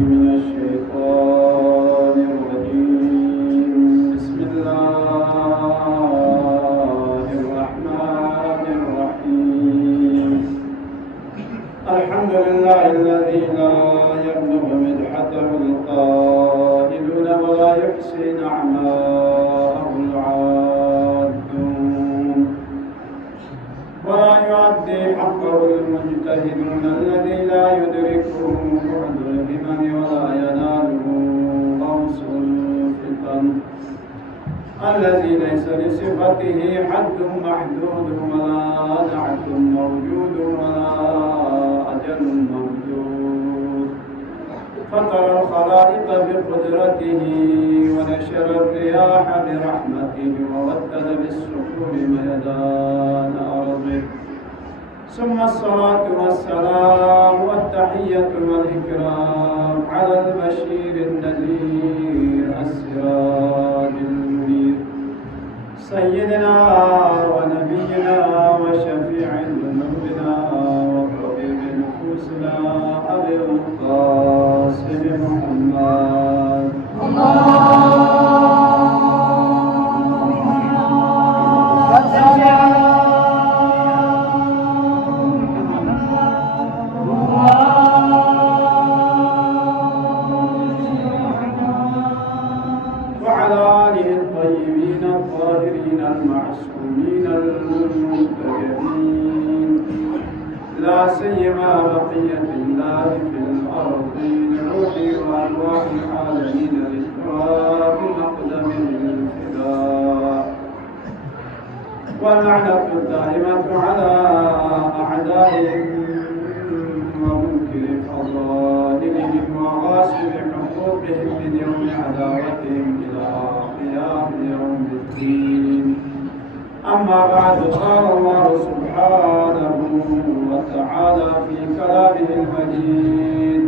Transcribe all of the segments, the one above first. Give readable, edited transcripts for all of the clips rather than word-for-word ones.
من الشيطان الرجيم. بسم الله الرحمن الرحيم. الحمد لله الذي لا يبلغ مدحته القائلون ولا يحصي نعماءه العادون ولا يؤدي حقه المجتهدون الذي لا يدركه بعد الهمم ولا يناله غوص الفتن الذي ليس لصفته حد محدود ولا نعت موجود ولا أجل موجود. فطر الخلائق بقدرته ونشر الرياح برحمته وودد بالسحور ميدان أرضه. ثم الصلاة والسلام والتحية والإكرام على البشير النذير السراج المنير سيدنا ونبينا وشفيع ذنوبنا وطبيب نفوسنا أبي القاسم محمد. المعصومين المنتجبين لا سيما بقية الله في الأرض لروح وأرواح العالمين للتراب مقدم للفداء. واللعنة الدائمة على أعدائهم ومنكر فضائلهم وغاصب حقوقهم من يوم عداوتهم إلى قيام يوم الدين. أما بعد، قال الله سبحانه وتعالى في كلامه المجيد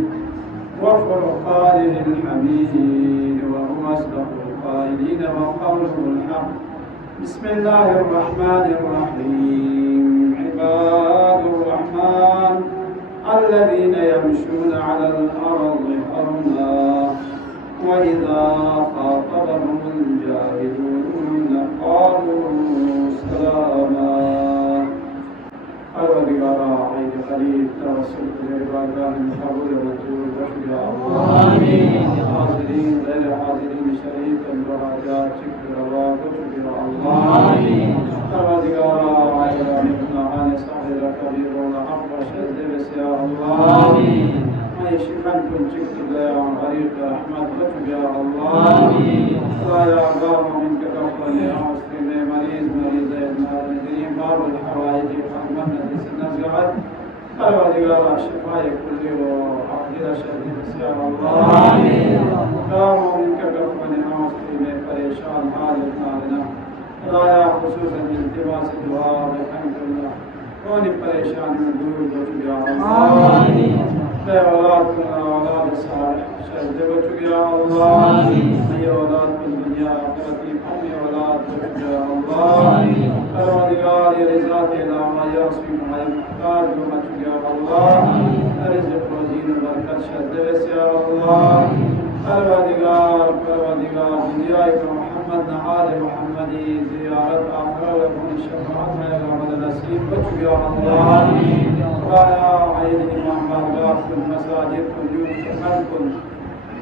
وفرقانه الحميد وهو أصدق القائلين وقوله الحق. بسم الله الرحمن الرحيم. عباد الرحمن الذين يمشون على الأرض هونا وإذا خاطبهم الجاهلون قالوا سلاما. الوديعة عيد قليل توسلت لعبادة قبول الرسول يا الله. آمين. حاضرين غير حاضرين شريك الدرجات شكر الله يا الله. آمين. الوديعة عيد عن صاحب كبير والحق وشد بس يا الله. آمين. ما يشفنكم شكر يا غريب رحمة يا الله. آمين. لا يا الله منك كفر يا مسلم مريض المدينين باب الحوائج وحكمنا نزعت الوديعة شفاء كل وعقل شديد يا الله. آمين. دعوا منك كفر يا مسلم پریشان حالت نارنا رایا خصوصا التماس دعاء بحمد الله کون پریشان دور بچ يا الله. آمين. اے اولاد اولاد صالح شهد بچ يا الله. آمين. اے اولاد الدنيا آخرت ہم اولاد بچ يا الله. آمين. پروردگار یہ رضا کے علاوہ یا اسمی محتاج بچ يا الله. آمين. رزق وزین برکت شهد بس يا الله. پروردگار دنیا محمد نحال محمدی زیارت آخر و شفاعت ہے رحمت نصیب بچ يا الله. آمين. خدایا عین امام بارگاہ کن مساجد کن جو شکر کن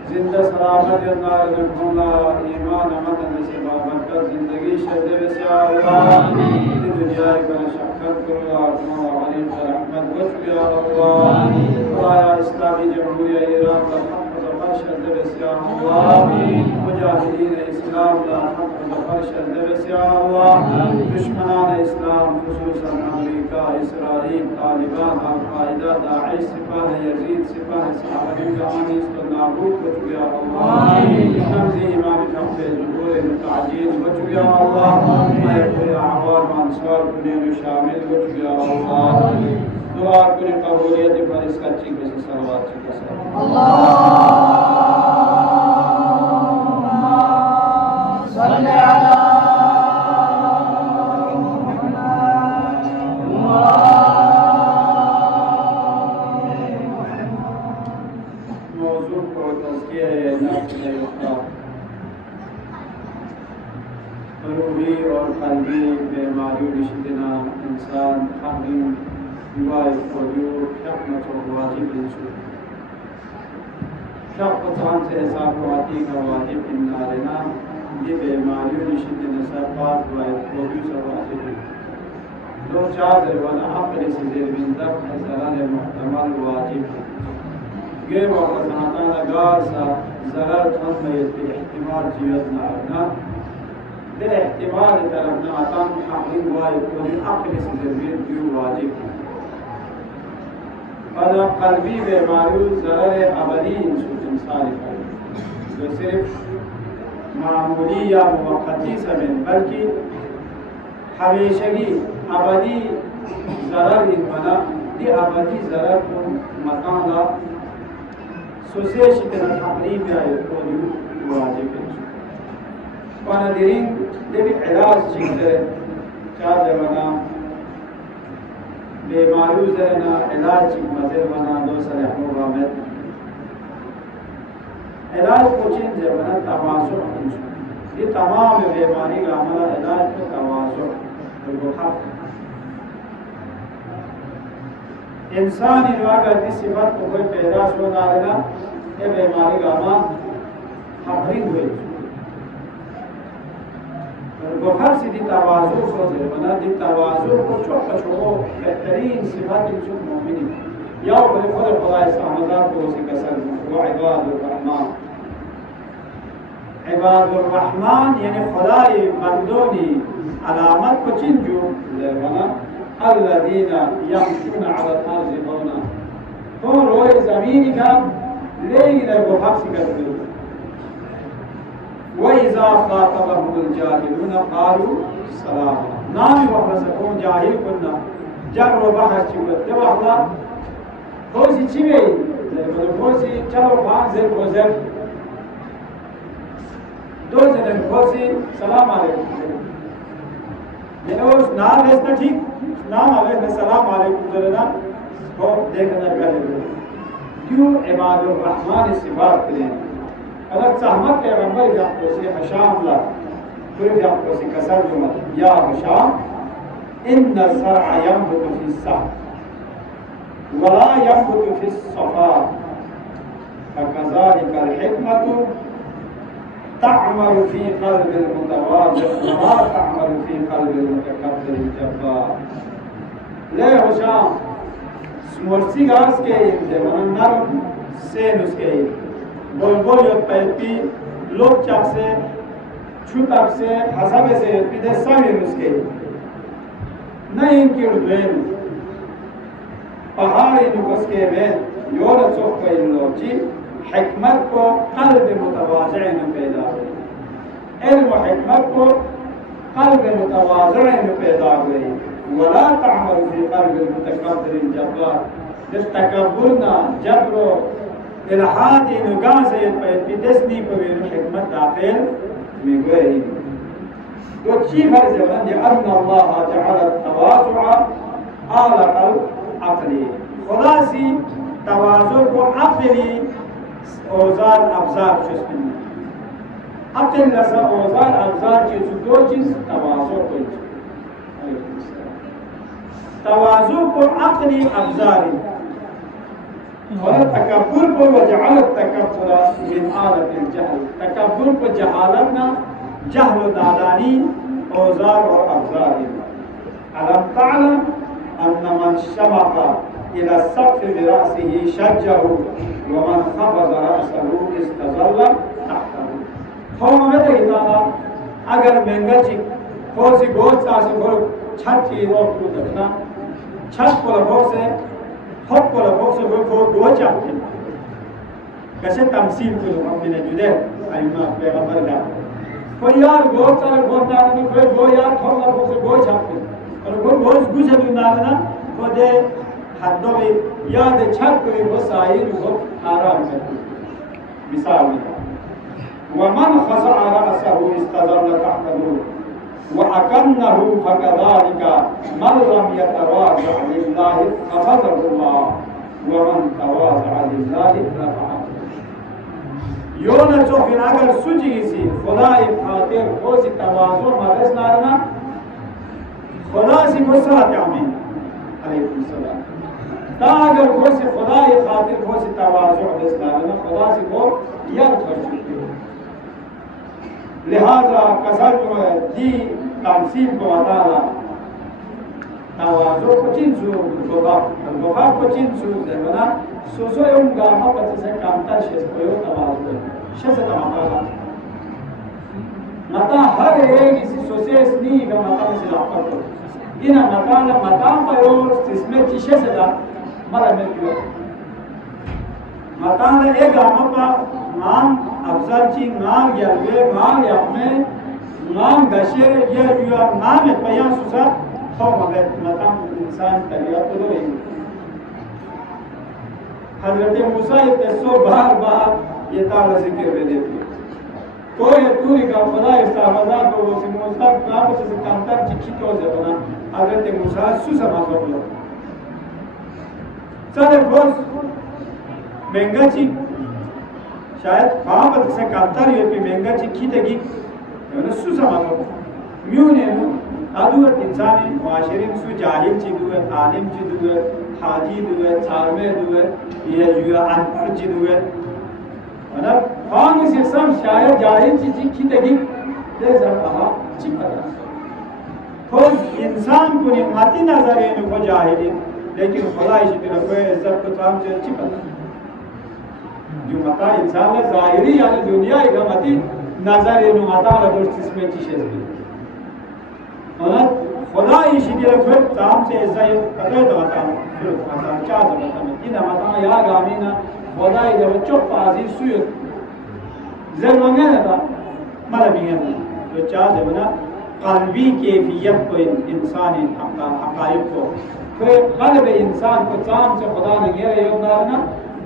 زندہ سلامت نار نکھونا ایمان امن نصیب برکت زندگی شہد یا اللہ. آمین. دنیا کا شکر کرنا مولا علی رحمت بچ يا الله. آمین. خدایا اسلامی جمہوریہ ایران کا ظفر شہد یا الله. آمین. مجاہدین اسلام لا ظفر شہد یا الله. آمین. دشمنان اسلام خصوصا امریکہ اسرائیل طالبان القاعدہ داعش سپاہ یزید سپاہ صحابہ کرام اس کو نابود بچ يا الله. آمين. نمزي امام شخص ظهور التعجيز بچ يا الله. اے کوئی اعوان انصار کنین شامل بچ يا الله. دعا کنی قبولیت پر اس کا چیک بس صلوات چیک اللهم صل على موضوع तज़किया नफ्स रूही और क़ल्बी बीमारियों रिश्तेना इंसान हक़ीम दुआए फ़ौजूर हिकमत और वाजिब इंसूर शफ़क़त से एहसास का वाजिब इन्नारना ये बीमारियों रिश्तेना सरपास दुआए फ़ौजूर से वाजिब दो चार ज़रवाना अक़ल से ज़रबिंदा ज़रार मुहतमल वाजिब ये वक़्त नगार सा ज़रार थम में इहतिमाल जीवत नारना दे इहतिमाल तरफना आताम हक़ीम वाए कोई अक़ल से ज़रबिंद क्यों वाजिब और क़ल्बी बीमारियों ज़रार अबदी इंसान का जो सिर्फ मामूली या मुवक्कती समय बल्कि हमेशगी अबदी ज़रर इन बना ये अबदी ज़रर को मकाना सोसेश तेरा तकलीफ या कोई वाजिब है पानदीन देवी इलाज चिंते चार जमाना बीमारियों से ना इलाज चिंत मज़े बना दो सरे हमोगा में इलाज कोचिंग जमाना तवाज़ुन इंसान ये तमाम बीमारी का हमारा इलाज को तवाज़ुन और हक़ इंसान इन वाक़ की सिफत को कोई पैदा शो डालना ये बीमारी का हमारा हक़ी हुए और हर सीधी तवाज़ुन को जमाना दी तवाज़ुन को चौक छोड़ो बेहतरीन सिफत इंसान मोमिनी या बड़े खुद खुदा इस्लामदार को उसी कसर वो इबादुर रहमान यानी खुदाई बंदोनी अलामत को चिंजू जमाना अल्लज़ीना यमशूना अलल अर्ज़ि हौना तो रोए ज़मीन का लेकिन वो हफ्स करते हैं वइज़ा ख़ातबहुमुल जाहिलूना क़ालू सलामा नामी वहरसकून जाहिल कुन्ना जर व बहस चुकते वाला कोसी चिवे मतलब कोसी चलो पांच से कोसर दो जन कोसी सलाम अलैकुम ये उस नाम है ना ठीक नाम आवे न सलाम अलैकुम जरा तो देखना पहले क्यों इबादुर रहमान सिफात करें अगर सहमत पैगंबर जातो से हशाम ला फिर जातो से कसर जो मत या हशाम इन ज़रअ यंबुतु फी सह वला यंबुतु फी सफा फकज़ालिकल हिकमतु तअमल फी क़ल्बिल मुतवाज़ि वला तअमल फी क़ल्बिल मुतकब्बिर जब्बार ले हशाम स्मरसी गास के जवान नरम से नुस्खे बोल पैती लोग चाक से छुटक से हसाबे से पिदे सभी नुस्खे नहीं की उद्वेन पहाड़ी नुकस के में योर चौक पे लोची हिकमत को क़ल्ब मुतवाज़ि में पैदा हुई इल्म हिकमत को क़ल्ब मुतवाज़ि में पैदा हुई वला तअमल फी क़ल्बिल मुतकब्बिर जब्बार जिस तकब्बुरना जब्र इल्हाद नुगाह से पिदस्नी पर हिकमत दाखिल में गई तो चीज़ है जवान ये अन्न अल्लाह जअल तवाज़ुअ आलक़ल अक़ली खुदा सी तवाज़ु को अक़ली औज़ार अब्ज़ार चुस्मिन अक़ल लसा औज़ार अब्ज़ार चीज़ दो चीज़ तवाज़ु कोई तवाज़ु को अक़ली अब्ज़ारी और तकब्बुर को वजअल तकब्बुर मिन आलतिल जहल तकब्बुर को जहालत ना जहल दादानी औज़ार और अब्ज़ार अलम तअलम अन्न मन शमक़ इला सक़्फ़ बिरअसिही शज्जहु व मन ख़फ़ज़ रअसहु इस्तज़ल्ल तहतहु कौम में देखना अगर महंगाची कोसी गोद सासे बोल छत की रोक को देखना छत को लगो से हक को लगो से वो दो चाहते कैसे तमसील को लोग हमने जुदे आयुना पैगंबर का कोई यार गोद सारे गोद ना नहीं कोई गो यार थोड़ा लगो से गो चाहते और कोई गोद गुज़र जुना ना को दे हद्दों में याद छत को वो साइल वो आराम करते मिसाल में वमन ख़ज़अ रअसहु इस्तज़ल्ल तहतहु वअकन्नहु फकज़ालिक मन लम यतवाज़अ लिल्लाहि ख़फ़ज़हु अल्लाह वमन तवाज़अ लिल्लाहि रफ़अहु यो न चोखिन अगर सुची सी खुदा खातिर को सी तवाज़ु मगज नारना खुदा सी मुसलत आमीन अलैकुम सलाम ता अगर को सी खुदा खातिर को सी तवाज़ु मगज नारना खुदा सी को यार कर चुके लिहाजा कसर जो है दी तमसील को बताना तवाज़ु को चिन सु गोगा को चिन सु ज़बना सोसो यौम गामा पच्चीस कामता शेष को तवाज़ु शेष तमाका मता हर एक इसी सोचे स्नी का मता में सिलापा को इना मता पर और इसमें चीज़ें से दा मरा में क्यों मता ने एक गामा पर नाम अफजल ची नाम यावे नाम यापने नाम गशे ये युवा नाम एक पयां सुसा तो मगर मता इंसान तलिया तो नहीं हज़रत मूसा ये सो बार ये ताला जिक्र में देते तो ये पूरी का खुदा इस्तावज़ा को वो सिमोसा काम से कांता चिट्ठी तो जबना हज़रत मूसा सुसा माफ़ लो सारे रोज़ महंगा ची शायद काम पर से कांता ये भी महंगा ची खींचेगी ये सुसा माफ़ लो म्यूने अदुअत इंसानी माशरिन सु जाहिल ची दुए आलिम ची दुए हाजी दुए चारमे दुए ये जुआ अनपढ़ ची दुए ना खान इस सब शायद जाहिल ची खींचेगी ये ज़रा ची पता तो इंसान को निमाती नजर है वो जाहिल लेकिन खुदा इसी तरह कोई इज्जत को काम से ची पता जो मता इंसान है ज़ाहिरी यानी दुनिया एक मती नजर है मता लगोस्ट इसमें चीज़ें और खुदा इसी तरह फिर काम से इज्जत करे तो आता फिर आता चाह जाता है इन मता या गामीना खुदा इधर चुप आजी सुयत ज़रूर नहीं था मर भी है तो चाह जाना कल्बी कैफियत को इंसानी हक़ाइक़ को फिर क़ल्ब इंसान को काम से खुदा ने घेरे योगदान ना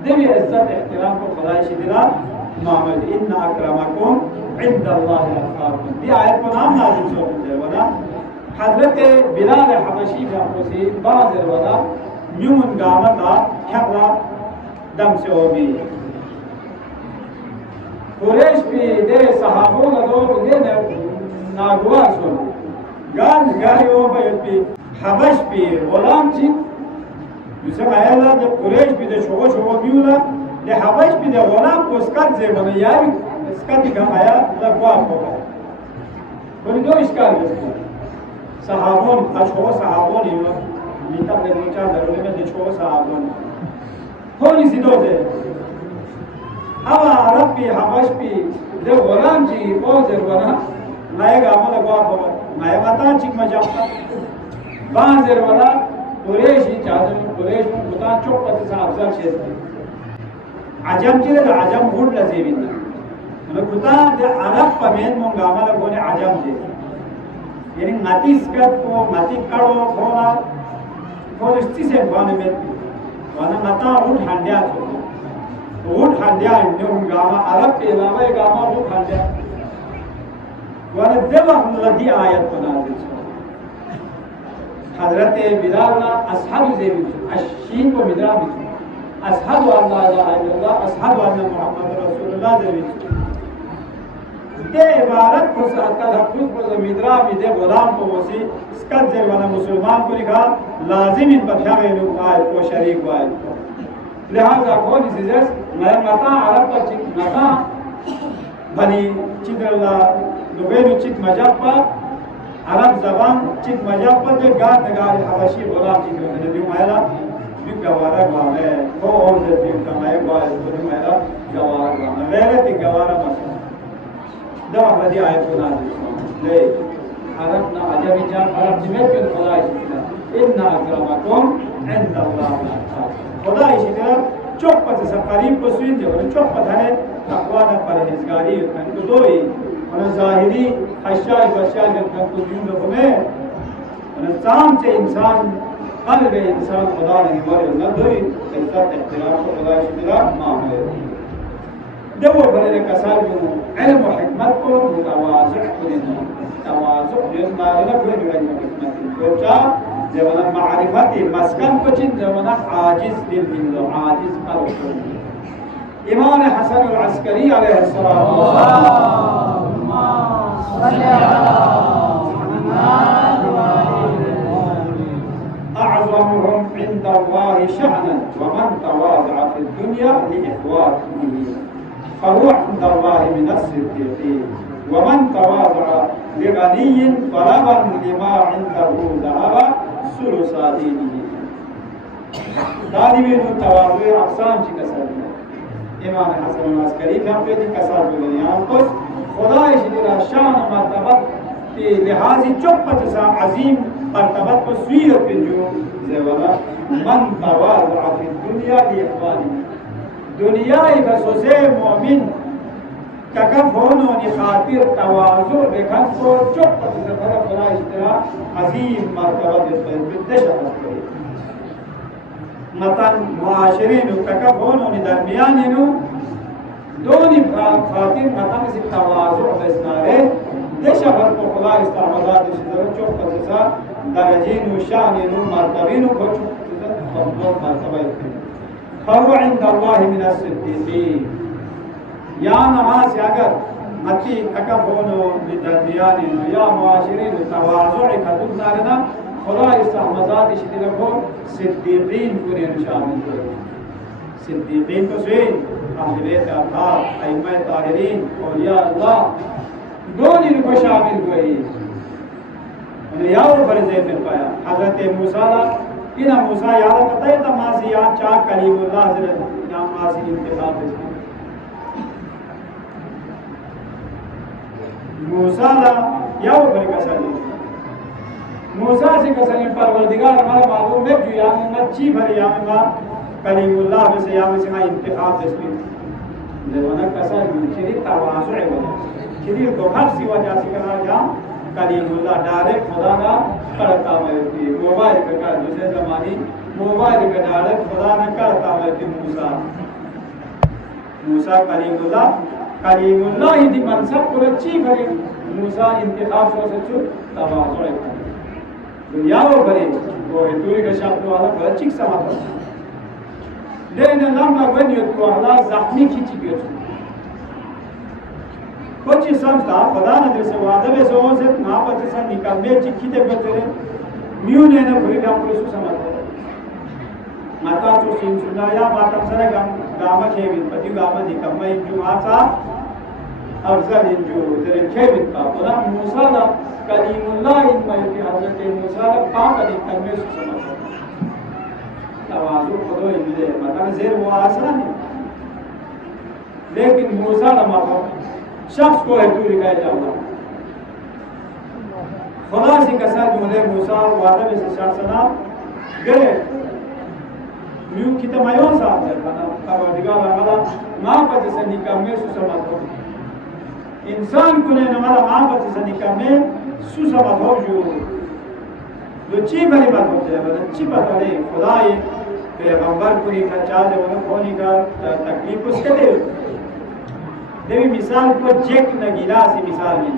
दिव्य इज्जत एहतराम को खुदा इसी तरह मामल इन्ना अक्रमकुम इंदल्लाहि अत्क़ाकुम ये आयत को नाम नाज़िल होते हैं वला हज़रत बिलाल हबशी का खुशी बाज़र वला न्यून गामता खबरा दम से हो भी कुरैश भी दे सहाबों का लोग दे नागुआ सुन गान गारी वो भी हबश भी गुलाम ची जिसे आया जब कुरैश भी दे शोगो बिउला दे हबश भी दे गुलाम को स्कत से बने यार स्कत का आया लगवा होगा कोई दो इश्काल है सहाबों अशोक सहाबों ने मीता पे मुचा जरूरी में देखो सहाबों होनी सिद्धो से अब अरब भी हबश भी जब गुलाम जी बहुत जरूरना नायक आमल को आप नायक आता चिक मजाक बांध जरूरना कुरैश ही चाहते कुरैश में बुता चौक पर से अफजल शेष आजम चिरे आजम गुड लजे बिना मतलब बुता जब अरब पमेन मंगामल को ने आजम जे यानी नातीस का को नाती काढ़ो खोला खोल इसी से बाने में वाना नाता उठ हंडिया तो उठ हंडिया इन्हें उन गामा अरब के अलावा एक गामा उठ हंडिया वाना देवा हम लगी आयत बना दी हज़रत बिलाल ना असहाब ज़ेबी अशीन को मिद्रा भी असहाब अल्लाह इलाहा इल्लल्लाह असहाब अन्ना मुहम्मद रसूलुल्लाह ज़ेबी दे इबारत को तलफ़्फ़ुज़ को मिद्रा भी दे गुलाम को वसी स्कत जे वाला मुसलमान को लिखा लाजिम इन बख्यावे लोग आए को शरीक वाए लिहाजा कौन इस मैं मता अरब का चिक मता बनी चिदला दुबई चिक मजाक पर अरब ज़बान चिक मजाक पर जो गार नगार हबशी गुलाम चिक ने दियो मायला भी गवारा गावे को और जे भी कमाए गावे तो मायला गवारा गावे मेरे ती गवारा मत दवा बदी आयत को नाज़िल ले अरब ना अजमी जान अरब जिमेत के खुदा इसी इन्ना अक्रमकुम इंदल्लाहि अत्क़ाकुम खुदा इसी तरह चौक पर से करीब को सुन दे और चौक पर है तकवा न परहेज़गारी तो दो ही और ज़ाहिरी अशिया वशिया के को यूं में और शाम से इंसान क़ल्ब इंसान खुदा ने मरे न दो इज्जत एहतराम को खुदा इसी तरह मामले जब वो बड़े कसार जो इल्म और हिकमत को मुतवाज़िअ कुलिना तवाज़ुअ जितना अलग हुए जो हिकमत को चा जवाना मारिफत मस्कन को चिन जवाना आजिज़ दिल हिंदो आजिज़ कल्ब इमाम हसन अल अस्करी अलैहिस्सलाम अअज़मुहुम इंदल्लाहि शअनन वमन तवाज़अ फ़िद दुनिया लिइख़वानिही फहुवा इंदल्लाहि मिनस्सिद्दीक़ीन वमन तवाज़अ लिग़निय्यिन फ़लबन लिमा इंदहु ज़हब सुलुसा दीनिही। तालिबीन तवाज़ुए अक़साम ची कसर इमाम हसन अल अस्करी फहमते थे कसर दुनिया को खुदा इशदिला शान मर्तबत के लिहाजी चुप्पत सा अजीम मर्तबत को स्वीर पे जो ज़ेवला मन तवाज़अ फ़ी दुनिया लिइख़वानी दुनिया एक सोसे मोमिन ककफ होनो नि खातिर तवाज़ु बेखत को चुप्पत से फरा खुदा इशदिला अजीम मर्तबत पे बिदशत करे मतन मुआशरीन ककफ होनो नि दरमियानिनु दोनी खातिर मतन से तवाज़ु बेस्नारे देशभर को खुदा इस्तामालात इशदिला चुप्पत सा दरजीन शानिन मर्तबीन को चुप्पत मर्तबा फहुवा इंदल्लाहि मिनस्सिद्दीक़ीन या नमाज अगर मती ककफ होनो दरमियानिनु या मुआशरीन तवाज़ु खतुन नारना खुदा इस्तामालात इशदिला को सिद्दीक़ीन को शामिल करो। सिद्दीक़ीन तो से अहले बैत अतार अइम्मा ताहिरीन औलिया अल्लाह दोनों इनको शामिल हुए उन्हें याद बड़े ज़ेब मिल पाया हज़रत मूसा इना मूसा याद पता है तमासी याद चार कलीमुल्लाह हज़रत नाम मासी इंतखाब इसमें मूसा याद बड़े कसर मूसा से कसर परवरदिगार हमारा मालूम है जो याद नच्ची भरे याद में कलीमुल्लाह में से याद से हाँ इंतखाब इसमें ज़माना कसर शरीर तवाज़ु है शरीर को हर सी वजह से करा जा कलीमुल्लाह डायरेक्ट खुदा ना करता है मोबाइल का दूसरे ज़माने मोबाइल का डायरेक्ट खुदा ना करता है मूसा कलीमुल्लाह ही दी मनसब को अच्छी भरे मूसा इंतखाब से सच्चो तवाज़ु है दुनिया वो भरे वो हिंदुई का शब्द वाला बड़ा चिक समझ लेकिन लम्बा बनियो तो अल्लाह ज़ख्मी खींची गया कुछ समझता खुदा ने जैसे वादे में सो से ना पता सा निकाल में चिक्की दे बतेरे म्यू ने ना भूल गया पुलिस समझ माता जो सिंह सुना या बात हम सारे गामा खेविन पति गामा निकम में जो आसा अफजल जो तेरे खेविन का खुदा मूसा ला कलीमुल्लाह इन में कि हज़रत मूसा ला पाक निकम में समझ तवाज़ु खुदा ही मिले मतलब ज़ेर वो आसान है लेकिन मूसा ला मतलब शख्स को है दूरी का जाऊंगा खुदा से कसा जोले मूसा वादा में से शासना गए न्यू की तमायों साथ है बना परवरदिगार हमारा माँ पर जैसे निकामे सुसमत हो इंसान को ने हमारा माँ पर जैसे निकामे सुसमत हो जो ची भरी बात हो जाए बना ची बात है खुदा ये पैगंबर को नहीं खर्चा दे वो खोनी का तकलीफ उसके दे देवी मिसाल को जेक न गिलास मिसाल नहीं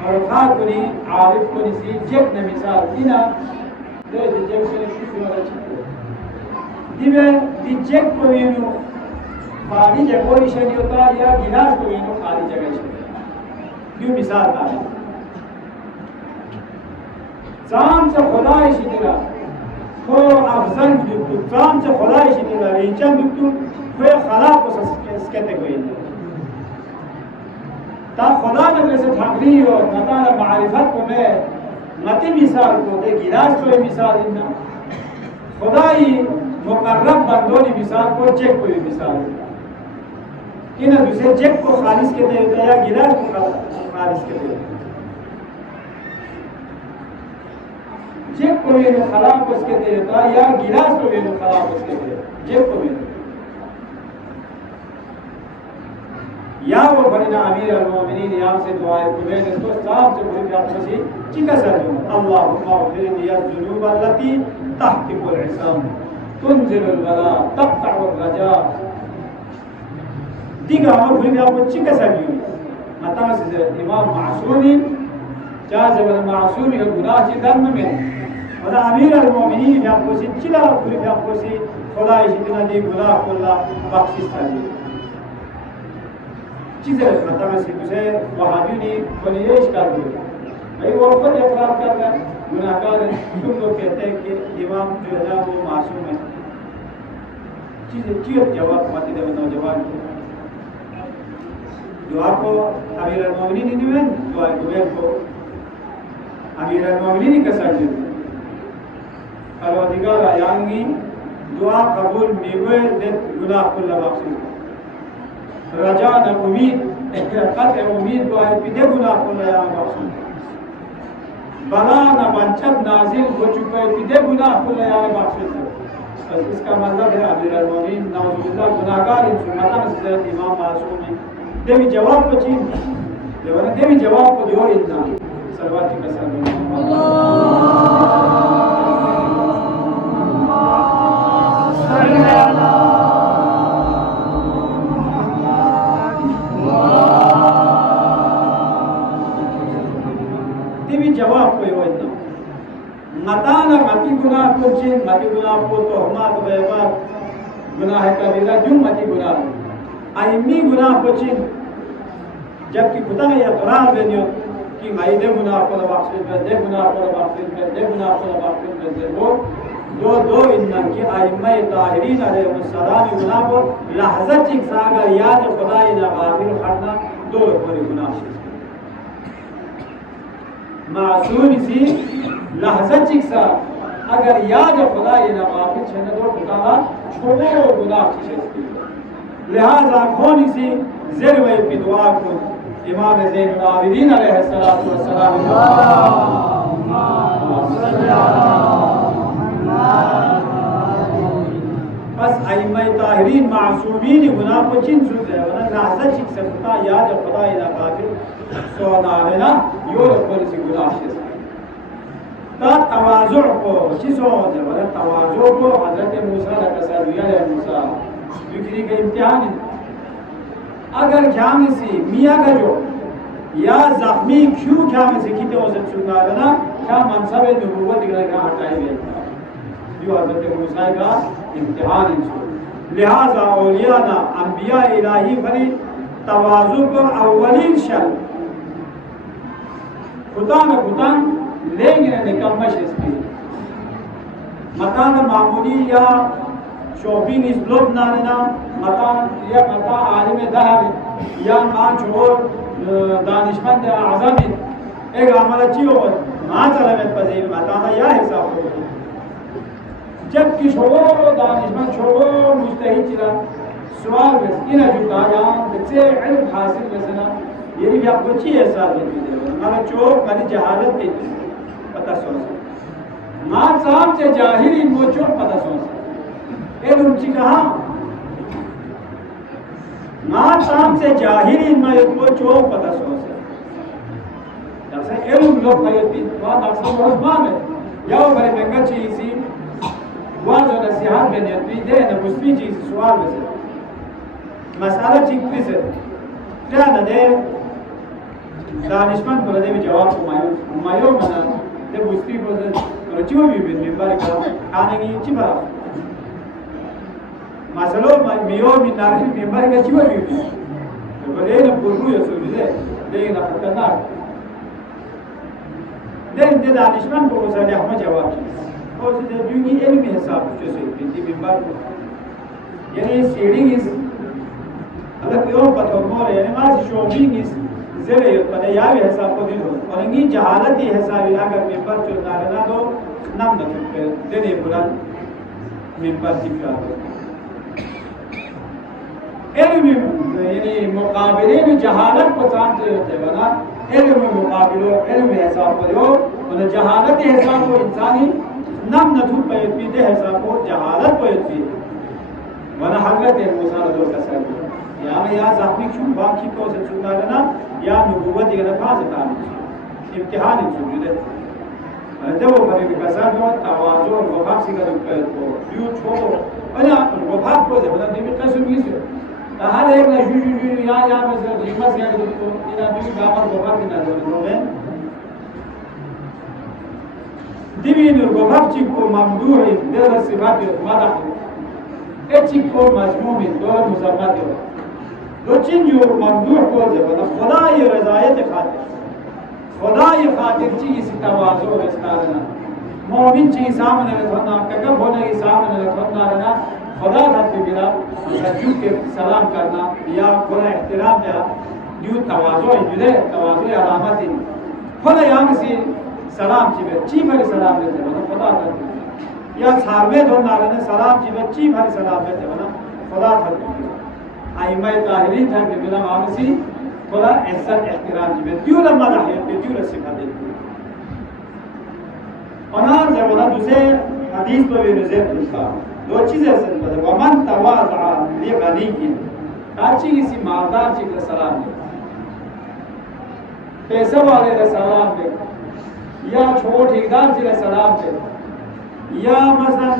और खाक को नहीं आरिफ को नहीं सी जेक न मिसाल इना दे जेक को नहीं किसी वाला चित्त दिवे दी जेक को ये नो खाली जगह ही शनी होता या गिलास को ये नो खाली जगह शनी क्यों मिसाल था जाम से खुदा इसी तरह को अफजल दुक्तु जाम से खुदा इसी तरह रेंचन दुक्तु कोई खराब हो सकते कोई नहीं ता खुदा ने जैसे ठाकरी और नता मारिफत को मैं नती मिसाल को दे गिलास को मिसाल इन्ना खुदा ही मुकर्रब बंदों ने मिसाल को चेक को मिसाल इन्हें दूसरे चेक को खालिश के दे या गिलास को खालिश के दे चेक को ये खराब उसके दे या गिलास को ये खराब उसके दे चेक को भी या वो बना अमीर अल-मोमिनीन यहाँ से दुआएं कुबैर तो साफ से बोल जाते हैं चिका सर अल्लाहुम्मा ग़फिर लिया ज़ुनूब अल्लती तहतिकुल इसाम तुनज़िलुल बला तक़तउर रजा दिगा हम बोल जाते हैं चिका सर मतलब से इमाम मासूमी चाहे जब मासूमी का गुनाह ची धर्म में और अमीर अल-मोमिनीन यहाँ को से चिला बोल जाते हैं खुदा इतना दी गुनाह कुल्ला बख्शिश ताली चीज़ें रहता मैं सिर्फ से वहाबी ने बनिएश कर दिए भाई वो खुद इकरार कर रहा है गुनाहगार है तुम लोग कहते हैं कि इमाम जो है ना वो मासूम है चीज़ जवाब मत दे नौजवान को दुआ को अमीर अल-मोमिनीन ने दुआ गुबैर को अमीर अल-मोमिनीन का सजद परवरदिगार आयांगी दुआ कबूल मिवे दे गुनाह कुल्ला बख्शिश रजा न उम्मीद कत उम्मीद दुआ पिदे गुनाह कुल्ला या बख्शिश बला न बंचत नाजिल हो चुका है पिदे गुनाह कुल्ला या बख्शिश बस इसका मतलब है अमीर अल-मोमिनीन नाउजुबिल्लाह गुनाहगार इंसान से इमाम मासूम है देवी जवाब को चीन देवी जवाब को जो इतना सरवाती का देवी जवाब को यो इतना मताना मती गुनाह को चीन मती गुनाह को तो हमाद व्यवहार गुनाह कबीरा जुम मती गुनाह आइमी गुनाह को चीन जबकि खुदा या कुरान बेनियो कि मैं दे गुनाह को बख्शिश कर दे गुनाह को बख्शिश कर दे गुनाह को बख्शिश कर दे वो दो इन्ना कि आइम्मा ताहिरीन अलैहिस्सलाम गुनाह को लहज़ा चिक सागर याद खुदा इना गाफिल खड़ना दो लोग गुनाह मासूम सी लहज़ा चिक सा अगर याद खुदा इना गाफिल छने दो खुदा छोड़ो गुनाह चीज़ लिहाजा कौन सी ज़रवे की दुआ को इमाम ज़ैनुल आबिदीन अलैहिस्सलातु वस्सलाम बस अइम्मा ताहिरीन मासूमीन गुनाह को चिन सुझे वरना लहज़ा चिक सकता याद खुदा इला काफिर सोना है ना यो कोई सी गुनाह से ता तवाज़ु को चीज़ों से वरना तवाज़ु को हज़रत मूसा अलैहि मूसा बिक्री का इम्तिहान अगर ख्याम से मियाँ का जो या ज़ख्मी क्यों ख्याम से कितने हो सकते सुना ना क्या मनसब नबूवत का हटाए गए जो हज़रत मूसा का इम्तिहान इंसो लिहाजा औलिया ना अंबिया इलाही फरी तवाज़ु को अव्वलीन शल खुदा न खुदा लेंगे निकम्मश इसकी मकान मामूली या शॉपिंग इस ब्लॉक नाना मकान या मका आलिम दहब या मां छोड़ दानिशमंद आज़म एक अमल अच्छी हो मां चला में पजीर मकान या हिसाब हो जब कि छोड़ो दानिशमंद छोड़ो मुस्तहिद चिरा सवाल बस इन जुटा या बच्चे इल्म हासिल बसना ये भी आप बच्ची ऐसा देती है हमारा चोक मारी जहालत पे पता सोच मां साहब से जाहिर इन वो चोक पता सोच एक उनकी कहा मां साहब से जाहिर इन मैं वो चोक पता सोच जैसे एक लोग भाई बात अक्सर बहुत मां में या वो बड़े महंगा चीज सी वो जो नसीहत में नहीं दे ना मुस्लिम चीज सवाल में से मसाला चिकती से क्या ना दे दानिशमंद बोले दे जवाब को मायो मना दे मुस्लिम बोले रचो भी मेंबर का खाने की चिपा मसलो मियो मिनारी मेंबर का चिपा भी तो बोले ना पुरु ये सब दे ना खतरनाक दे दानिशमंद को उसे हम जवाब की और से दुनिया इल्म में हिसाब से बिंदी मेंबर को यानी सीडिंग इज अलग यो पतो मोरे नमाज शोबिंग इज ज़रे पता या भी हिसाब को दिन और इनकी जहालत ही हिसाब अगर मेंबर चुनना रहना तो नाम न चुके देने बुलान मेंबर की क्या इल्म यानी मुकाबले में जहालत को जानते होते बना इल्म मुकाबलो इल्म हिसाब करो और जहालत हिसाब को इंसानी नाम न चुप पे पीते हिसाब को जहालत को पी वना हक़त मूसा दो का सर या ज़ख्मी क्यों बाकी को से चुना लेना या नबूवत की रफाज तालीम इम्तिहान चुने जब वो बने का सर जो तवाज़ु और वफाक से का को यू छोड़ो अरे वफाक को से मतलब निमित का सुनी से हर एक ना जू या मतलब हिम्मत से को इना भी गापर वफाक की नजर में दिवीन वफाक को ममदूह दर सिफात मदह اچیکو مضموم دو مزمت دو چین جو ممدوح کو زبان خدای رضایت خاطر خدای خاطر چیزی تواضع استادنا مومن چی سامنے رکھنا کگب ہونے کی سامنے رکھنا خدا تھا بلا سجو کے سلام کرنا یا خدا احترام یا جو تواضع جلے تواضع علامت خدا یہاں سے سلام چی بھر سلام دیتے ہیں خدا تھا یا سارے دھونا رہنے سلام چی بھر سلام دیتے ہیں خدا تھا ائمہ طاہرین تھا کہ بلا مانسی خدا عزت احترام چی دیو لما رحیت دیو صفات دیتے اور زبانہ دوسرے حدیث پر بھی رضایت ملتا دو چیزیں سن پڑے ومن تواضع لغنی اچھی کسی مالدار چیز کا سلام دے پیسے والے کا سلام دے یا چھوٹو ٹھیکدار چیز کا سلام دے یا مثلا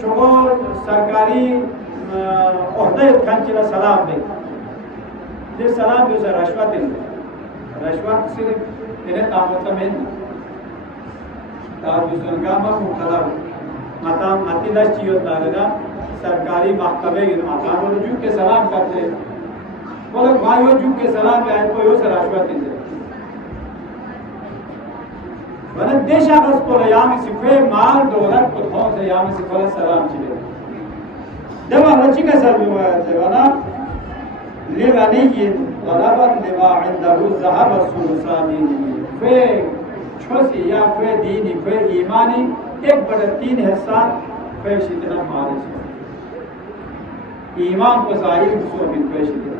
چھوٹو سرکاری عہدے کھان چیز کا سلام دے یہ سلام دے اسے رشوت دے رشوت صرف انہیں تعمل میں تاب بزرگاما مقدر مطام مطلع چیوت دارنا سرکاری محکمے کی نمازان وہ جو کے سلام کرتے ہیں وہ لوگ بھائیو جو کے سلام میں آئے کوئی اسے راشوت دیتے ورنہ دیش آگاز پر یامی سکھوے مال دولت کو دھون سے یامی سکھوے سلام چلے جب رچی کا سر بھی ہوا ہے ورنہ لغنی طلبت لما عندہو ذہب السلسانی فے چھوسی یا کوئی دینی کوئی ایمانی ایک بڑا 3 حصہ کوئی شدنا مارس ایمان کو ظاہر بسو بھی کوئی شدنا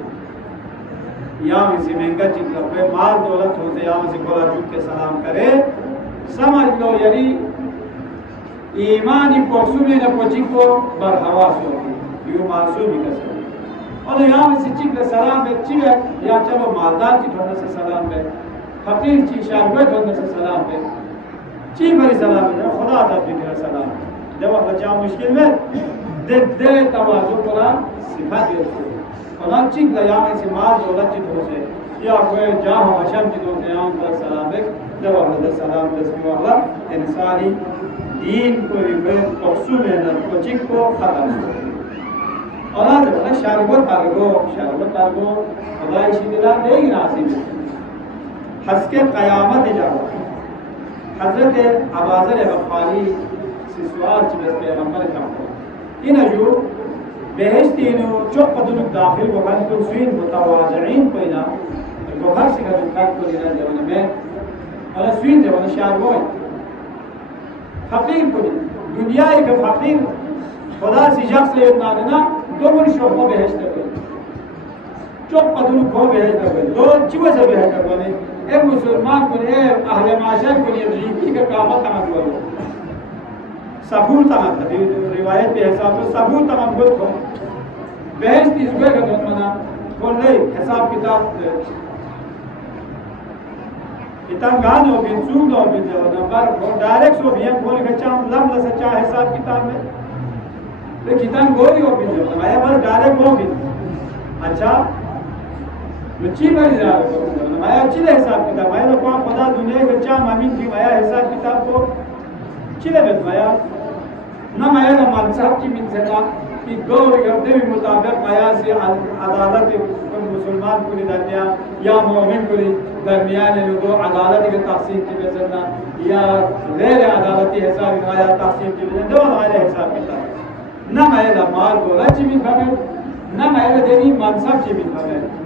یا اسی مہنگا چکلا کوئی مال دولت ہوتے یا اسی بولا جھوک کے سلام کرے سمجھ لو یعنی ایمانی پوکسومی نے پوچی کو برحواس ہوگی یوں معصومی کا سلام اور یا اسی چکلا سلام ہے چیئے یا چلو مالدار کی تھوڑا سے سلام ہے فقیر چی شاگرد ہونے سے سلام پہ چی بری سلام ہے خدا تھا بھی میرا سلام جب وقت جا مشکل میں دے تواضع کرا صفات دیتے خدا چی لیام سے مال دولت چی دو سے یا کوئی جاہ و حشم چی دو سے یہاں پر سلام ہے جب وقت سلام دسمی والا انسانی دین کوئی تقسو میں نہ کچھ کو ختم اور آج شاگرد تارگو خدا اسی دلہ دے گی ناصیب حس کے قیامت جاؤ حضرت عبازر غفاری سے سوال چیز پیغمبر جاؤ ان جو بہشتینو چوک قدنک داخل و خلق سوین متواضعین پینا تو ہر سکھا جو خلق کو دینا جوانا میں اور سوین جوانا شاعر ہوئے فقیر کو دنیا ایک فقیر خدا سی شخص لے اتنا دینا دو من شوق کو بہشت ہوئے چوک قدنک کو بہشت ہوئے دو چیوہ سے بہشت ہوئے اے مسلمان کو اے اہل معاشر کو یہ غیبی کا قامت تمام کرو ثبوت تمام روایت پہ حساب تو ثبوت تمام کو بحث اس کو کا تو منا بول لے حساب کتاب کتاب گان ہو بن سود ہو بن نمبر اور ڈائریکٹ سو بھی بول کے چاہوں لم سچا حساب کتاب میں تو کتاب گوری ہو بن میں بس ڈائریکٹ ہو بن اچھا چی بری جا میں اچھی حساب کتاب میں نے کہا خدا دنیا کے چاہ امین تھی میں حساب کتاب کو چلے بیت میں نہ میں نے منصب کی من سے کہ دور کرتے بھی مطابق میں سے عدالت مسلمان کو درمیان یا مومن کو درمیان دو عدالت کے تقسیم کی بزرنا یا غیر عدالتی حساب یا تقسیم کی بزرنا دو غیر حساب کتاب نہ میں نے مال بولا چی بھی خبر نہ میں نے دینی منصب چی بھی خبر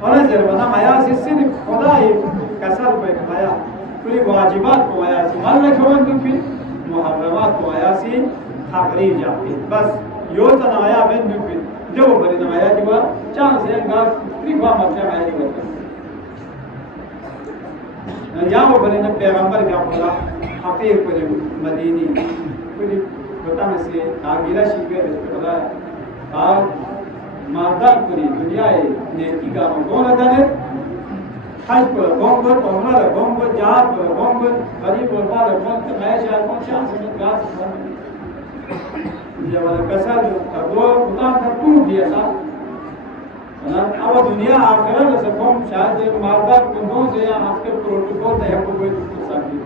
اور ضرورنا مایا سے صرف خدا ہی کسر کو مایا کوئی واجبات کو مایا سے مال رکھوان تو پھر محرمات کو مایا سے تقریر جاتی بس یو تنایا بن دو پھر جو بری نمایا کی بات چاند سے انگار فریقہ مکہ مایا کی بات یا وہ بری نے پیغمبر کا خدا حقیق پر مدینی کوئی بتا میں سے آگیرہ شکر خدا اور مادر کری دنیا نیکی کا کون ادانے حج پر گونگت عمرہ گونگت جہاد پر گونگت غریب اور بار گونگت معیش ہے کون شان سے گاس جب والا کسا جو تبو خدا کا تو دیا تھا اب دنیا آخرت سے قوم شاید مادر کو سے یا آپ کے پروٹوکول ہے کو کوئی ساتھی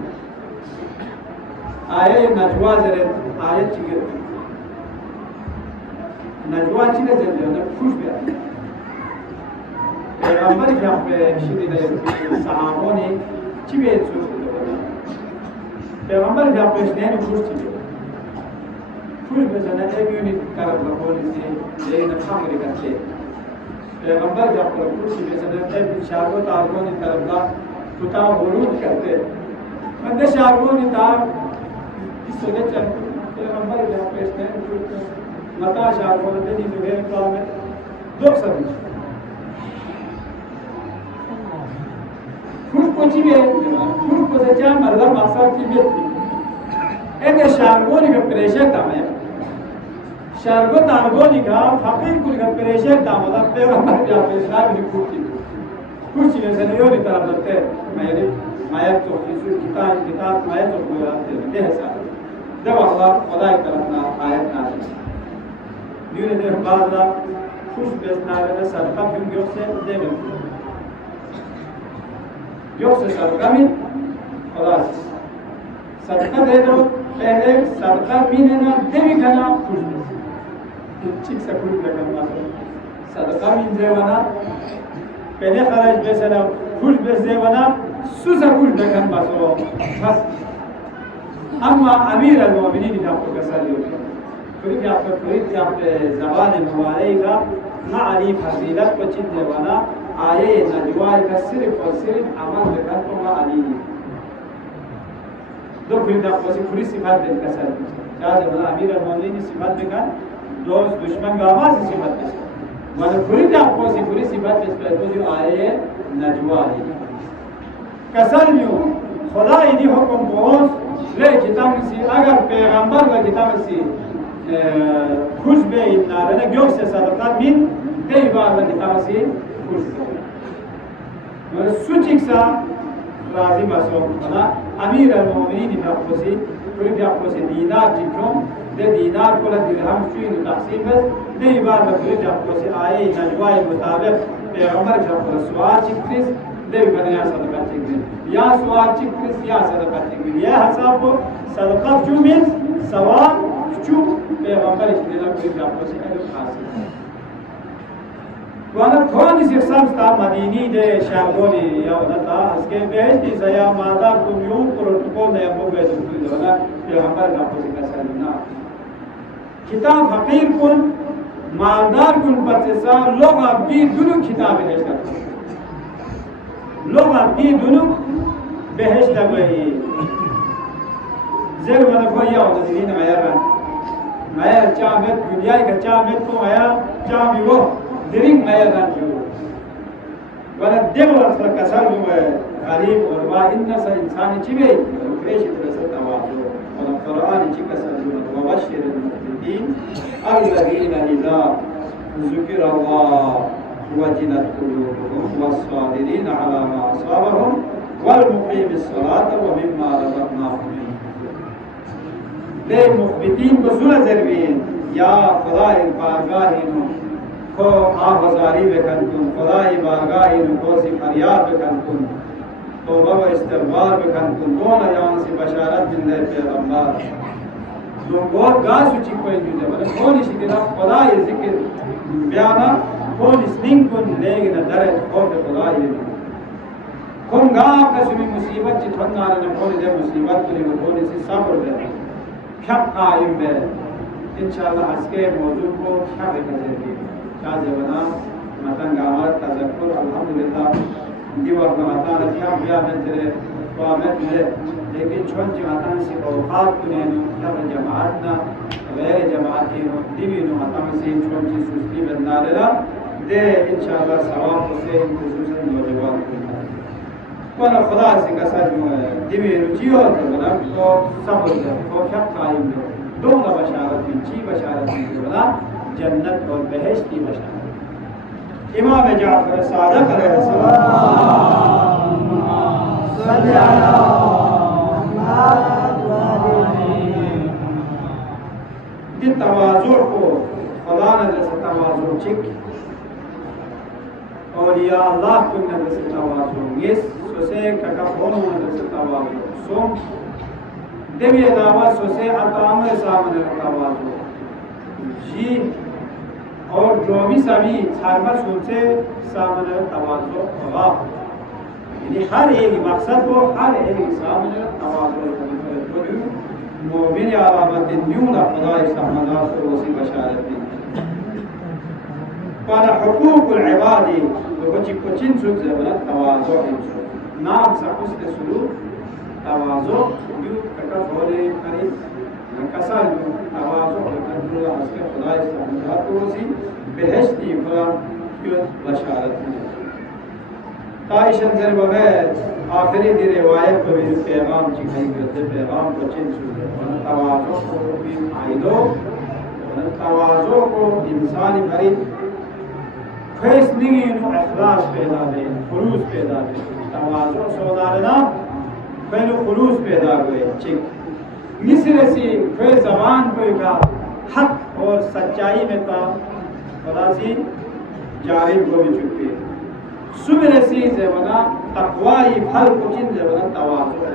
آئے نجوا زرت آیت چیز نجوا چی نزدیه نه خوش بیاد پیغمبر جاب شدیده صحابانی چی بیاد سوز کنه پیغمبر جاب شدیده خوش چی بیاد خوش بزنه ایونی کرد لپولیسی این خمری کرده پیغمبر جاب خوش بزنه ایون شارو تارگونی کرد لا توتا ورود کرده من شارگونی تار سوده چند پیغمبر جاب شدیده خوش متا شارگونی دنی دوگه کامه دوک سبیش خوش پوچی بیاد خوش پوچه مردا مقصد کی بیاد ایک شارگونی که پریشر دامه شارگو تارگونی که فقیر کولی که پریشر دامه دا پیغمبر جاب اسلام kursi mesela yolu tarafta mayeli mayat çok yüzü kitap mayat çok böyle de hesap. Devamlı olay tarafına ayet nazil. Diyor de bazı kuş besnarına sadaka gün yoksa demem. Yoksa sadaka mı? Olas. Sadaka dedim. Pehle sadaka minena demi kana kuş. Çıksa kuş bekamaz. Sadaka min devana पहले खराज बेसना खुश बेसने वाला Sousa खुश देखन बासो बस अम्मा अमीर अल-मोमिनीन का आपको कसर लियो फिर क्या आपके ज़बान मुबारक का माली फजीलत को चिन्हने वाला आये नजवा का सिर्फ और सिर्फ अमल देखन तो माली दो फिर आपको पूरी सिफात देख कसर चाहे वाला अमीर अल-मोमिनीन सिफात देखन दोस्त दुश्मन का आवाज़ सिफात देखन मतलब पूरी आपको पूरी सिफात इसको जो आए नजवा है कसर न्यू खुदा इदी हुक्म बोस ले किताब से अगर पैगंबर का किताब से खुश बे इन्ना ने गयो से सदका मिन कई बार किताब से खुश मतलब सुचिक सा राजी बसो ना अमीर अल-मोमिनीन आपको से पूरी आपको से दीनार जिक्रों दे दीनार को ला दिरहम चुई तकसीम बस नहीं बार मतलब आपको से आए नजवाए मुताबिक पैगंबर जब सवाल चिक्रिस दे बने या सदका चिक्रिस या सवाल चिक्रिस या सदका चिक्रिस ये हिसाब को सदका चु मींस सवाल चु पैगंबर इस्तेला को आपको से खास वाला कौन इस हिसाब से मदीनी दे शागोली या वदा इसके बेहती सया मादा कुम्यूं प्रोटोकॉल ने अब गए तो वाला पैगंबर आपको से कसरना किताब फकीर कुन मालदार कुन पत्सा लोग आपकी दोनों किताबें है लोग आपकी दोनों बहस लगे ज़ेर वाला कोई या वाला दिन आया चामेत दुनिया का चामेत को आया चामी वो दिरिंग आया राजू वाला देव वाला कसर जो है गरीब और वाह इन्ना सा इंसानी चिवे क्रेश इतना तवाज़ो वाला कुरान चिकसर जो वबशर المؤمنين الذين إذا ذكر الله وجلت قلوبهم والصابرين على ما أصابهم والمقيم الصلاة ومما رزقناهم لے مخبتین بزرگ ذروین یا خدای بارگاہینو کو آہوزاری بکن خدای بارگاہینو کو سی فریاد بکن توبہ و استغفار بکن دون ایام سے بشارت دن دے پیغمبر लोगों गास उची कोई नहीं है मतलब कौन इसी तरह खुदा ये जिक्र बयाना कौन स्निंग कौन लेगे न डरे खौफ खुदा ये कौन गाँव का सुबह मुसीबत चित्तवन्ना रहे कौन इधर मुसीबत को नहीं कौन इसी सब्र दे क्या कायम है इंशाअल्लाह इसके मौजूद को क्या बेकरेगी क्या जवाना मतन गाँव तज़क्कुर अल्हम्दुलिल्लाह दीवार का मतन क्या बिया में तेरे क़यामत में लेकिन छोन जमातन से औकात कुने तब जमात ना गैर जमात के नो दिवी नो मतम से छोन ची सुस्ती बंदा लेला दे इंशाअल्लाह सवाब से खुसूसन दो जवाब पर खुदा से कसर जो है दिवी रुचियो तो बना तो सब्र तो क्या कायम है दोनों बशारत में ची बशारत में बना जन्नत और बहश्त की बशारत इमाम जाफर सादिक अलैहिस्सलाम दी तवाज़ुर को खुदा ने जैसे तवाज़ुर चिक औलिया अल्लाह को ने जैसे तवाज़ुर ये सोसे का फोन ने जैसे तवाज़ुर सोम देवी अलावा सोसे अताम सामने तवाज़ुर जी और जो भी सभी सारमा सोचे सामने तवाज़ो होगा, यानी हर एक मकसद को हर एक सामने तवाज़ो करें। मोमिन आलामत न्यून खुदा इस्लाम से वसी बशारत में पर हुकूकुल इबादी तो कुछ सुख ज़बना तवाज़ो नाम सकुस के सुलूक तवाज़ो यू कटा बोले करी कसा तवाज़ो कंट्रोल असके खुदा इस्लाम को वसी बेहस्ती खुदा क्यों बशारत में ताइशन जर बगैर आखिरी दी रिवायत को भी पैगाम चिखाई करते पैगाम को चिन सुने तवाज़ो को भी आइदो तवाज़ो को इंसानी भरी फैसली नो इखलास पैदा दे खुलूस पैदा दे तवाज़ो सौदारना पहले खुलूस पैदा हुए चिक मिस्र से फै ज़बान को का हक और सच्चाई में था खुदासी जारी को भी चुके सुबह सी ज़बना तक़वाई फल कुचिन ज़बना तवाज़ो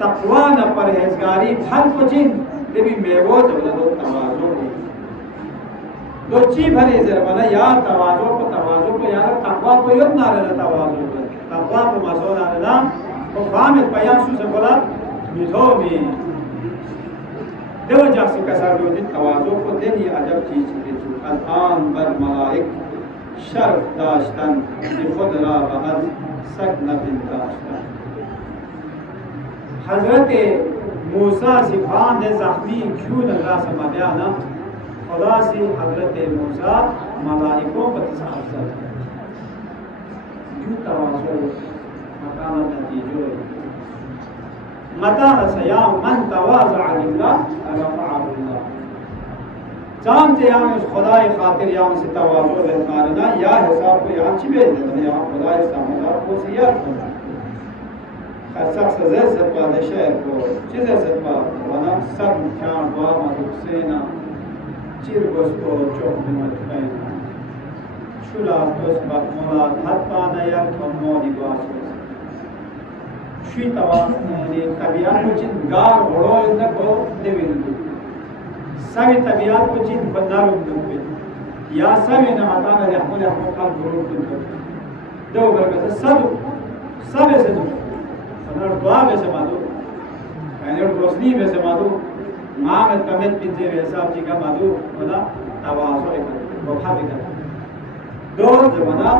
तक़वा न परहेज़गारी फल कुचिन देवी मेवो ज़बना दो तवाज़ो दो ची भरे ज़बना या तवाज़ो को यार तक़वा को युद्ध ना रहना तवाज़ो तक़वा को मसो ना रहना तो फाम पयासु से बोला मिथो में देव जासी कसार दो दिन तवाज़ो को दिन ये अजब चीज़ है अल्लाह बर मलाइक शर्फ दाश्तन खुद रा बहर सकनतिन दाश्तन हज़रत मूसा सिफान ज़ख्मी क्यों अल्लाह से मध्याना खुदा से हज़रत मूसा मलाइकों पर तसाफ़ क्यों तवाज़ो मकान नतीजो मता सया मन तवाज़अ लिल्लाह रफ़अहुल्लाह जानते हैं उस खुदाई खातिर यहाँ से तवाज़ो बेकारना या हिसाब को यहाँ चिबे देते यहाँ खुदाई सामने को सियार करना हर शख्स ज़िज़्ज़त वाले शहर को चीज़ ज़िज़्ज़त वाले वाला सब क्या हुआ मधुसेना चिर बस्तो चौक में मधुसेना शुला तो इस बात मोला धत पाना या तो मोदी बात शी तवाज़ो तबियत को चिन गार घोड़ो इधर को देविंदु सभी तबियत को चीज बंदारों दुखे या सभी नमाता में रहमत रहमत का गुरु दुखे दो बरकत सब ऐसे दो और दुआ में से मादो मैंने रोशनी में से मादो माँ में तबियत पिंजे वैसा जी का मादो बना तवाज़ो एक वफा भी कर दो जमाना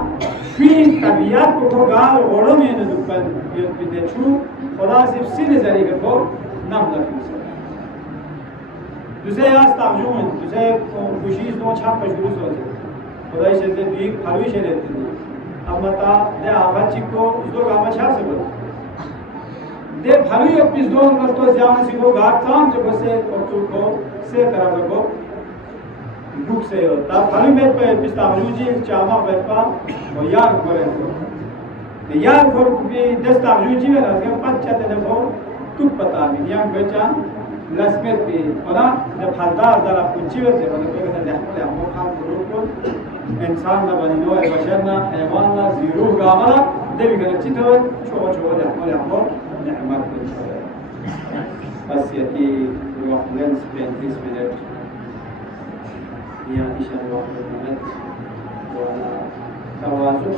फिर तबियत को गाल ओढ़ो में न दुखन ये पिंजे छू खुदा सिर्फ सीधे जरिए को नाम लगी दूसरे आज ताबजू में दूसरे खुशी दो छाप शुरू से खुदाई से दी फलवी से लेते हैं अब मता दे आवाज़ को दो काम छा से बोल दे फलवी अपनी दो मस्तो जान से को गात काम जो से को से तरह को दुख से होता फलवी में पे पिस्तावलू जी चामा पे पा वो यार करे तो यार को भी दस्तावलू जी में रह गया पच्चा ते देखो तू पता नहीं यार बेचान लस्मेत भी पता जब हल्दार ज़रा कुछ भी थे मतलब कोई कहता है हम खान गुरु को इंसान ना बनी नो बशर ना हैवान ना ज़ीरो गामला देवी का चित हो छोड़ छोड़ दे हमको नेमत को बस ये कि वक्त लेंस 35 मिनट यहाँ इंशाअल्लाह मिनट वाला तवाज़ो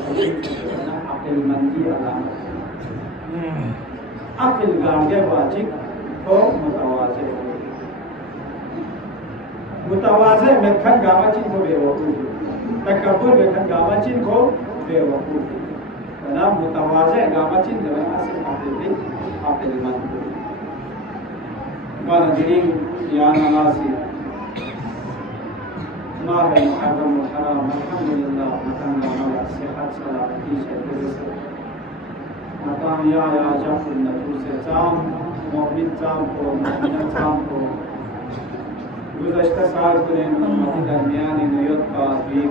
ना अक्लमंदी अलामत अक्ल गांगे वाजिब को मुतवाज़े में खन गावाचिन को बेवकूफ़ तकब्बुर में खन गावाचिन को बेवकूफ़ ना मुतवाज़े गावाचिन जब आसिफ अक़लमंद वालदीन या नमाज़ी माह मुहर्रम हराम अल्हम्दुलिल्लाह मकान हमारा सेहत सलामती से मकान या जाफुल नफूस जाम मोमिन जाम को मोमिना जाम को गुज़श्ता साल को मदी दरमियानी नियत का भी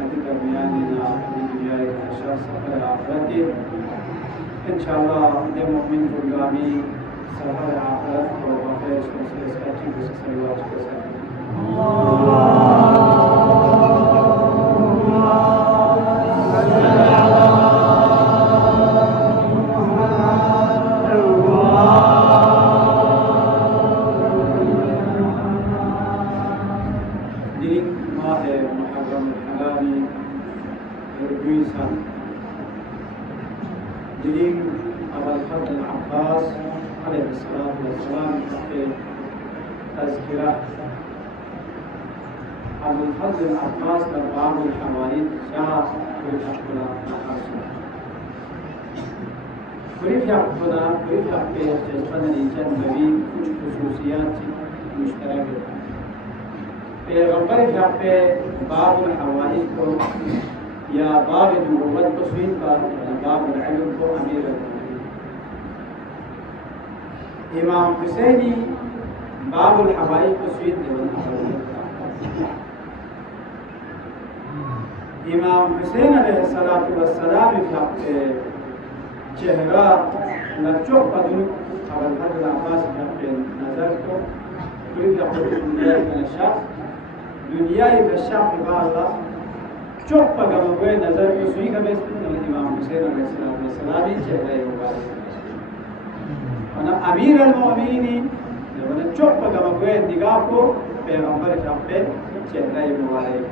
मदी दरमियानी ना दुनिया के शर सफ़र आखिरत इंशाअल्लाह दे मोमिन को गामी सफ़र आखिरत को बखैर से अच्छी से सलवात के साथ أكرم الحلال إربيسا دين أبا الفضل العباس عليه الصلاة والسلام في تذكرة أبو الفضل العباس لبعض الحوادث شاء ويحكنا أحسن كيف يحكنا كيف يحكي يحتجبنا لجنبي خصوصيات مشتركة پیغمبر جاپے باب الحوائج کو یا باب نبوت کو سوین پر باب العلم کو امیر امام حسینی باب الحوائج کو سوین امام حسین علیہ السلام جاپے چہرہ نچوک پدن ابو الفضل عباس جاپے نظر کو كل يقول من الشخص دنياي بالشعب بالله شوف قبل وين نظر يسوي كبس من الإمام حسين عليه الصلاة والسلام جهله يبارك أنا أمير المؤمنين أنا شوف قبل وين نجابه بيغمبر شعبه جهله يبارك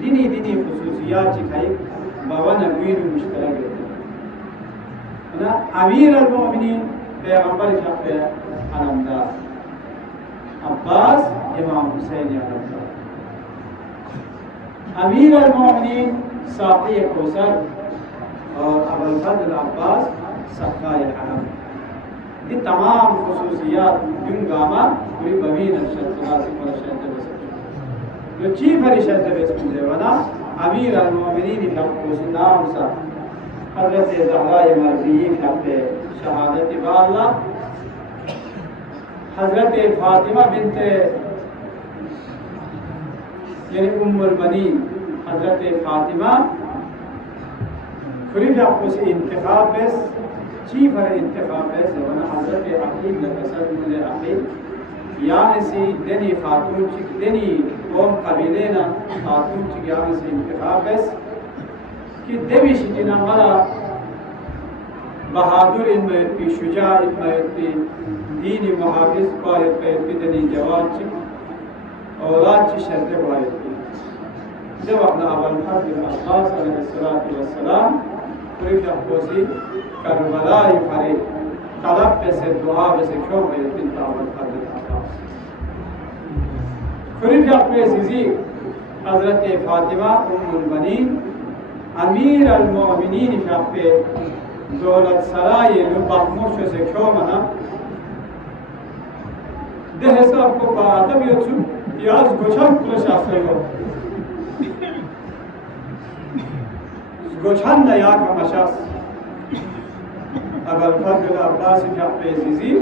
ديني خصوصيات كاي بوانا وين مشترك أنا أمير المؤمنين بيغمبر شعبه أنا عباس إمام حسين يا رب أمير المؤمنين ساقي كوثر اور أبو الفضل عباس سقاي الحرم دي تمام خصوصيات من قامة كل بمين الشرط راسي ولا شرط بس جو چی فرشت بس مجھے أمير المؤمنين في حق نام سا حضرت زهراء مرضية في حق شهادة بالله حضرت فاطمہ بنت یعنی ام البنین حضرت فاطمہ فرید آپ سے انتخاب بس چی پر انتخاب بس ورنہ حضرت عقیل لکسر مجھے عقیل یعنی سی دنی خاتون چک دنی قوم قبیلینا خاتون چک یعنی سی انتخاب بس کہ دویش جنا ملا بہادر ان میں پی شجاع ان میں پی دینی محافظ باید باید بدنی جوان چی اولاد چی شرط باید بید جب اپنا ابو الفضل عباس علیہ السلام قریب احبوزی کربلائی فرید طلب بسے دعا بسے کیوں باید بنت ابو الفضل عباس قریب احبوزی حضرت فاطمہ ام البنین امیر المؤمنین شاپے دولت سرای لبخموش سے کیوں منا ده حساب کو با آدم یوچو یاز گوچان کلش آسای ہو گوچان نیا کا مشاس ابو الفضل عباس جاپے عزیزی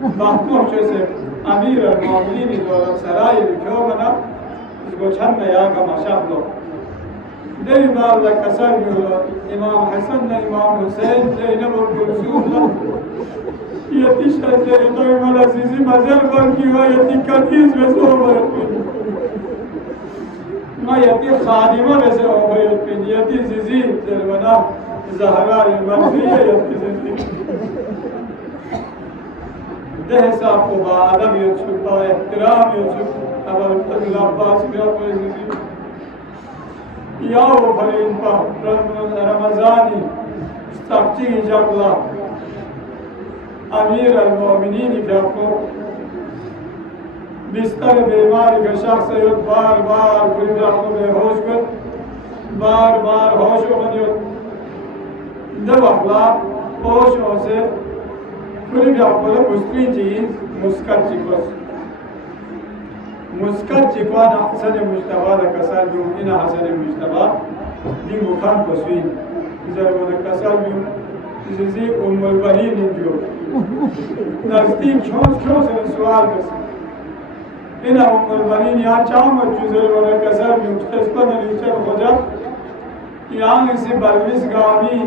محمود سے امیر المؤمنین دولت سرائی کیوں بنا گوچان نیا کا مشاس لو دے بار لکسر میولو امام حسن نے امام حسین زینب الکلثوم یتی شده ادای ملازیزی مزر بانکی و یتی کتیز بسو باید بین ما یتی خادمه بسو باید بین یتی زیزی زرمنا زهرای منفیه یتی زیزی ده حساب کو با آدم یوچو با احترام یوچو ابو الفضل عباس بیا کوئی زیزی یا و فرین پا رمضانی استقچی جبلا امیر المؤمنین کے کو بستر بیماری کا شخص یود بار بار کلی رحمو بے ہوش کر بار بار ہوش و منیود دو اخلاق ہوش ہو سے کلی رحمو لے مستری چیز مسکت چکوس مسکت چکوانا حسن مجتبہ دا کسال بیوں اینا حسن مجتبہ دی مخان پسوین ضرور دا کسال بیوں زیزی ام البنین انجو نزدیک کیوں سے سوال بس اینا ام البنین یہاں چاہم جزر و کسر میں اچھتسپن نیچر خجا یہاں اسی بلویس گامی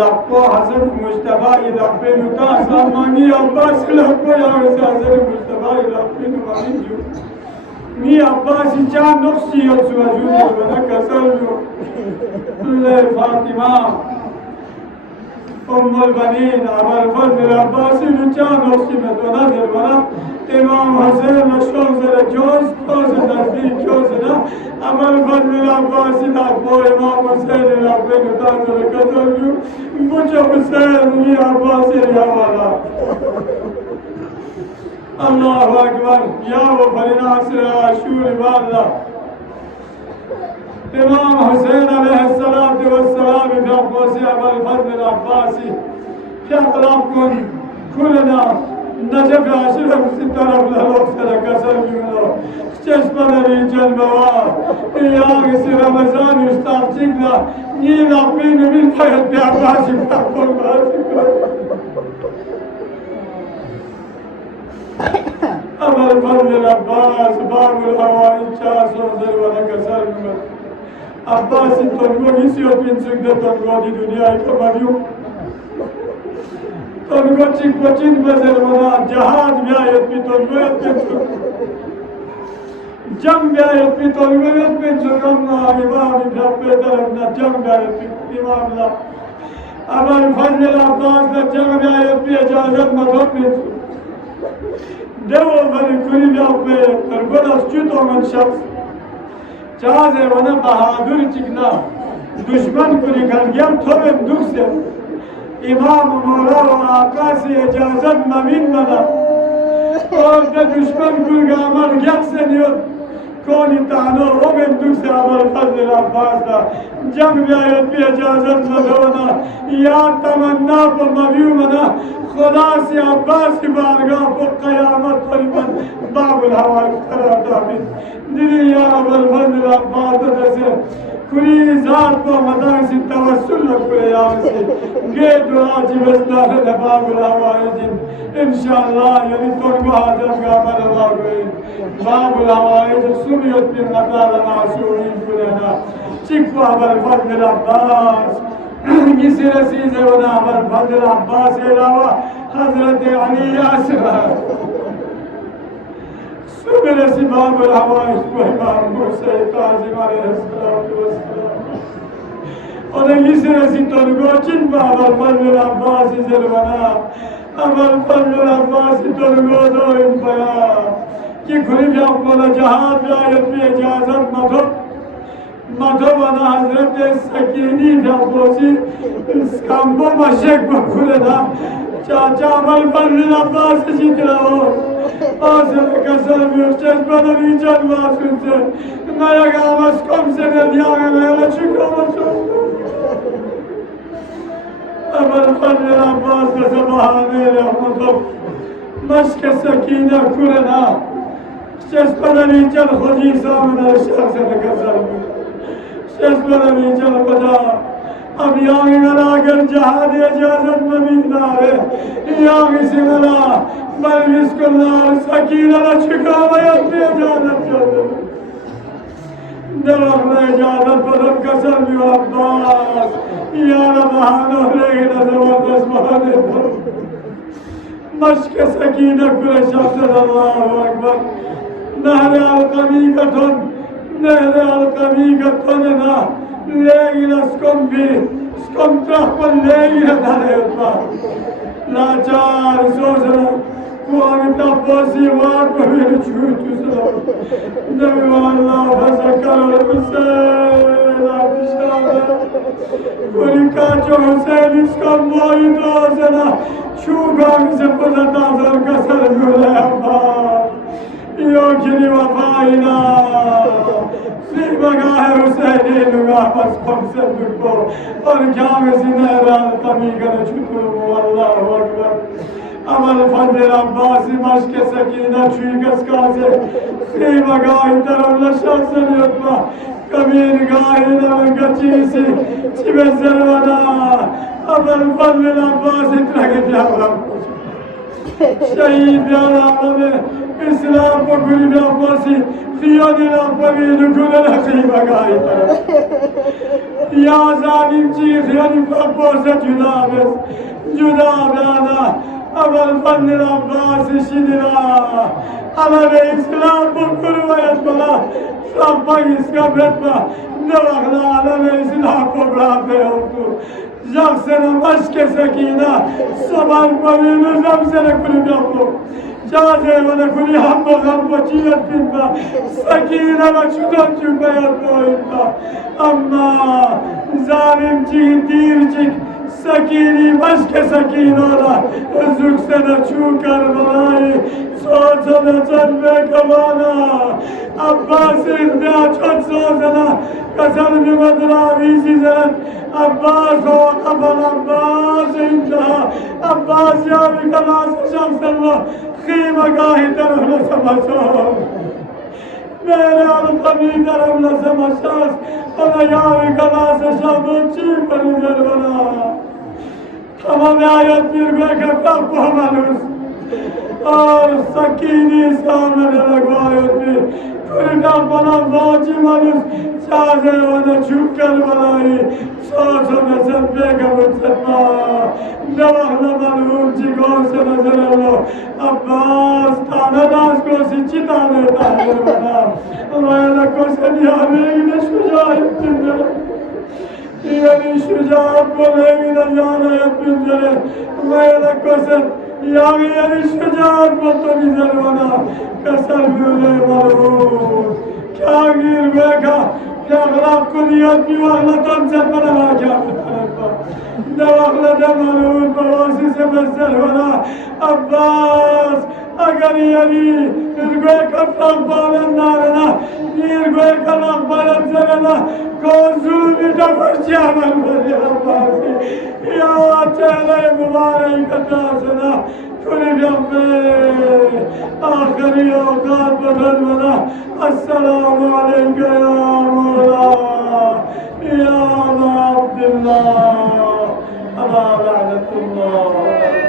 لپو حضرت مجتبائی لپے نتا سامانی عباس لپو یہاں اسی حضرت مجتبائی لپے نمانی جو می عباسی چاہ نقصی اور سواجود و کسر جو لے فاطمہ ام البنین ابو الفضل عباسی نچان نقصی میں تو نظر بنا İmam Hüseyin şozere köz nezdik közüne Amel Fadlil Abbas'ın akbo İmam Hüseyin'in akbeni tazırı kazanıyor Buca Hüseyin'i Abbas'ın yavala Allahu Ekber Ya ve Farinasire Aşuri Valla İmam Hüseyin aleyhissalatu vesselam fi Abbasi Amel Fadlil Abbasi fi ahlakun kulena Necef aşiremizin tarafları oksana kasamıyorlar. Çeşmeleri celbeva. İyâgisi Ramazan üstahçıkla. Niye Rabbini bir kayıt bir Abbas'ın takılmazsın. Amel Fadlil Abbas, Babul Havai Çağsın zırvana kasamıyorlar. Abbas'ın tongo gisiyor pinsükde tongo di dünyayı kamarıyor. Tongo çıkmaçın mezarına cihad bir ayet bir tongo yapıyorsun. Cam bir ayet bir tongo yapıyorsun. Amma imam-ı Rabbi tarafından cam bir ayet bir imamla. Amel Fadlil Abbas'la cam bir ayet bir icazet matopluyorsun. Devo beni kulüp yapmaya Ergolas küt olan şahs. Caze bana bahadır çıkna. Düşman kulü kalgem tobem dukse. İmam-ı Mola ve Akası icazet mamin bana. Orada düşman kulgamar gelseniyor. Koni tano o bendukse Amel Fadlil Abbas'la. Cam bir ayet bir icazet madona. Ya tamanna bu maviyumana. Khudasi Abbasi bargah bu kıyamet taliban. Babul Havai Karadabin. Dili ya Amel Fadlil Abbas'la dese. Kuli zat ko madansi tavassulla kule yamsi. Ge dua cibesnare de Babul Havaicin. İnşallah yani torgu hazır gamar Allah koyun. Babul Havaicin sumiyot bin nakala masurin kulena. Çıkva Amel Fadlil Abbas. Gisiresi zevna Amel Fadlil Abbas ilava Hazreti Ali Yasir'a. Sübiresi Babul Havaic bu İmam Musa Kazim Aleyhisselatü Vesselam. Onun gisiresi torgu için Amel Fadlil Abbas zirvana. Amel Fadlil Abbas torgu doyun baya. Ki kulüp yapmalı cihad ve ayet bir icazet Madhavana Hazreti Sakini Fabbosi Skambo Maşek Bakuleda Çaça Amel Fadlil Abbas işitila o Ağzını kasamıyor çeşmeden icat vasınca Nayak ağmaz komisenet yağına çıkamasın Amel Fadlil Abbas da sabahaneyle Madhav Maşke Sakine Kurena Çeşmeden icat Hoca İsa'mına şahsını kasamıyor Çeşmeden icat Hoca अब यहाँ गला अगर जहाद इजाजत में भी ना है यहाँ किसी गला बल बिस्कुल्ला सकीना छिका हुआ अपनी इजाजत चाहते दरअसल में इजाजत बदल कसर भी अब्बास यहाँ बहाना लेकिन जबरदस्त बहाने पर मश्क सकीना कुल शब्द अल्लाह अकबर नहर अलकमी का धन ना लेकिन स्कम ट्रहपन लेकिन धारे उत्पा लाचार सोचना कुआंग तब्बासी वार पर मेरे छूटू सला नबी वाला फसकर हुसैन आतिशाना कुरी काचो हुसैन इसका मोई दोसना छूगांग से पता सर कसर गुले अब्बा यो किनी वफाइना Bagahe Hüseyin'i nügahmaz komiser dükko और क्या में सिने राल कमी करे छुटुरु Allahu Ekber Amel Fadlil Abbasi maşke sekine çüykes kaze Sey bagahi tarafla şahsen yutma Kabir gahine ve gacisi Çibe zervana Amel Fadlil Abbasi trakit yavram Şehid ya alemi İslam bu kulübü Abbasi Khiyadil Abbasi nükülele kıyma gahi taraf Ya zalimci Khiyadil Abbasi Cüda bana Amel Fadlil Abbasi şidila Alemi İslam bu kulübü etmela Şabban iskap etme Ne vakla alemi İslam bu bırakı yoktu Jaksana maşke sekine Sabah mavini zamsene kulüp yaptım جازه ونكوني هم بچیت بینبا سکینه و چودان چون باید باید اما ظالم چی دیر check سکینی مشک سکینالا ازوک سنه چون کربلایی سوچنه جنبه کوانا عباس اخدیا چود سوزنه کسان بیمدنا ویسی زنن عباس و قبل عباس انتها عباس یا بکلاس شخص الله خیمه گاهی طرف لسمسان میرے آلقمی طرف لسمساس انا یا بکلاس شخص چی پری زربنا تمام آیت پیر بیکر تب محملوس और सकीनी सामने लगवाए थे कुर्ता बना बाजी मानुस चाहे वाला चुकर बनाई सोचो में सब बेगम सत्ता नवाहला मालूम जिगोर से नजर आलो अब्बास ताना दास को सिचिता ने ताने बना हमारा को से निहारे ने शुजात जिंदर ये शुजात को लेगी न जाना है पिंजरे हमारा को से यावी यावी शुजात बतो निजरवाना कसर बिले मालूम क्या गिर बेगा क्या खराब को दिया की वाला तुम से बना क्या दवाखला दे मालूम प्रवासी से बसरवाना अब्बास अगर यारी इरगो का पावन नारना इरगो का पावन जरना कोज़ुमी डबचिया मन बजे अब्बास या चेहरे मुबारक का सना कुरी जम्मे आखिरी औकात बदल बना अस्सलामु अलैकुम या मौला या अब्दुल्लाह अला लअनतुल्लाह